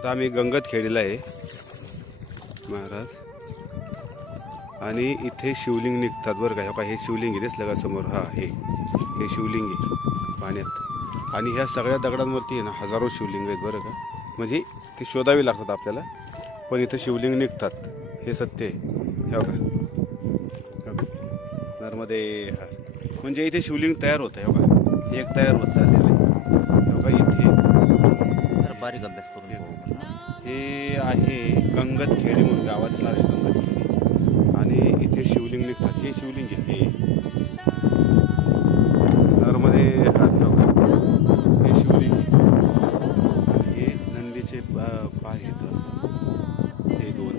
आता आम्ही गंगतखेडीला आहे महाराज, आणि इथे शिवलिंग निघतात बरं का. हे शिवलिंग आहे दिसलं का समोर, हा हे शिवलिंग आहे पाण्यात. आणि ह्या सगळ्या दगडांवरती आहे ना हजारो शिवलिंग आहेत बरं का. म्हणजे ते शोधावी लागतात आपल्याला, पण इथं शिवलिंग निघतात हे सत्य आहे. हो का नर्मदे हा, म्हणजे इथे शिवलिंग तयार होत आहे. हो का एक तयार होत चाललेलं आहे. हो का इथे बारीक अभ्यास करून हे आहे गंगतखेडी म्हणून गावाचं नाव आहे गंगतखेडी. आणि इथे शिवलिंग निघतात. हे शिवलिंग आहे हे नर्मदे हात. हो का हे शिवलिंग आहे. हे नंदीचे पाय आहेत असं, हे दोन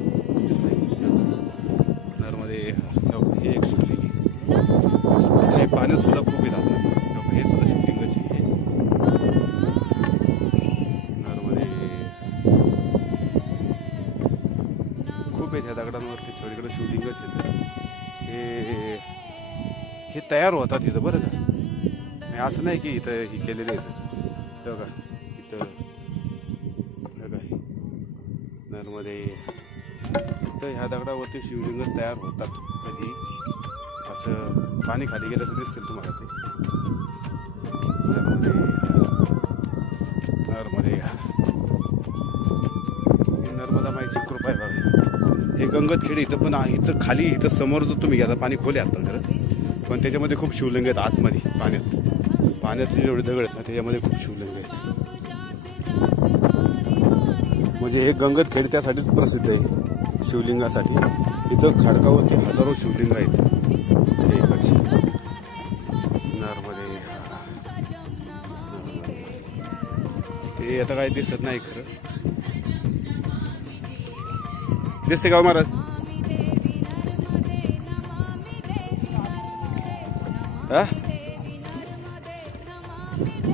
नर्मदे हात. हो का हे एक शिवलिंग आहे. हे पाण्यात सुद्धा खूप येतात ना. हो का हे सुद्धा शिवलिंगच आहे. ह्या दगडांवरती सगळीकडे शिवलिंगच आहेत. हे तयार होतात इथं बरं का. असं नाही की इथं हे केलेले आहेत. बघा इथं बघा नर्मदे, इथं ह्या दगडावरती शिवलिंग तयार होतात. कधी असं पाणी खाली गेलं तर दिसतील तुम्हाला ते. नर्मदे नर्मदे नर्मदा माईची कृपा आहे बघा. हे गंगतखेडी इथं पण आहे. इथं खाली इथं समोर जो तुम्ही आता पाणी खोले आता खरं, पण त्याच्यामध्ये खूप शिवलिंग आहेत आतमध्ये पाण्यातले जेवढे दगड आहेत ना त्याच्यामध्ये खूप शिवलिंग आहेत. म्हणजे हे गंगतखेड त्यासाठीच प्रसिद्ध आहे शिवलिंगासाठी. इथं खडकावरती हजारो शिवलिंग आहेत. हे इकडचे नर्मदे ते आता काय दिसत नाही खरं. दिसते का महाराज?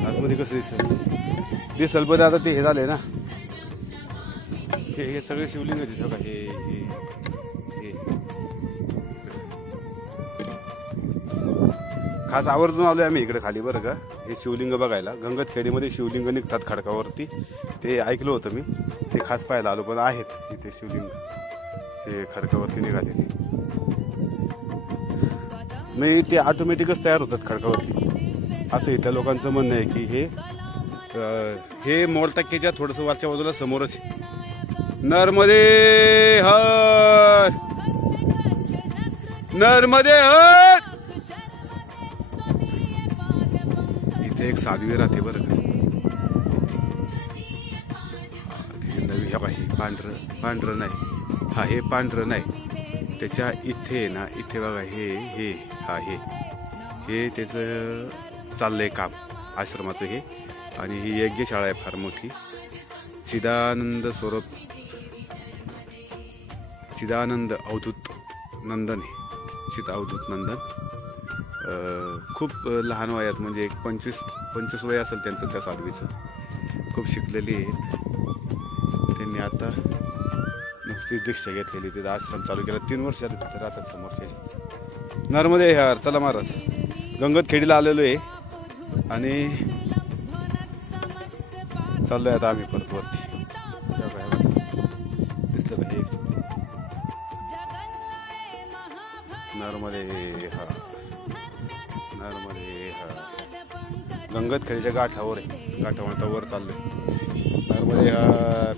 आतमध्ये कसं दिसल पण आता ते हे झालंय ना. हे सगळे शिवलिंगच आहेत. का हे खास आवर्जून आलोय आम्ही इकडे खाली बरं का हे शिवलिंग बघायला. गंगतखेडीमध्ये शिवलिंग निघतात खडकावरती, ते ऐकलं होतं मी. ते खास पाहायला आलो, पण आहेत इथे शिवलिंग ते खडकावरती निघालेले. नाही ते ऑटोमॅटिकच तयार होतात खडकावरती असं इथल्या लोकांचं म्हणणं आहे की हे मोर टक्केच्या थोडंसं वरच्या बाजूला समोरच नर्मदे हर नर्मदे हर. इथे एक साध्वी राहते बरं का. नवी पांढरं नाही, हा हे पांढरं नाही. त्याच्या इथे ना इथे बघा हे त्याचं चाललंय काम आश्रमाचं हे. आणि ही यज्ञशाळा आहे फार मोठी. चिदानंद अवधूत नंदन आहे. अवधूत नंदन खूप लहान वयात म्हणजे एक 25 वय असेल त्यांचं त्या साध्वीचं. खूप शिकलेली आहेत त्यांनी. आता नुकतीच दीक्षा घेतलेली. तिथं आश्रम चालू केला. 3 वर्ष झाले तिथे राहतात समोरच्या. नर्मदे यार. चला महाराज गंगतखेडीला आलेलो आहे आणि चाललोय आता आम्ही परत वरती. दिसलं का हे नर्मदे हा गंगतखेडीच्या गाठावर आहे. गाठावर वर चाललोय. नर्मदे यार.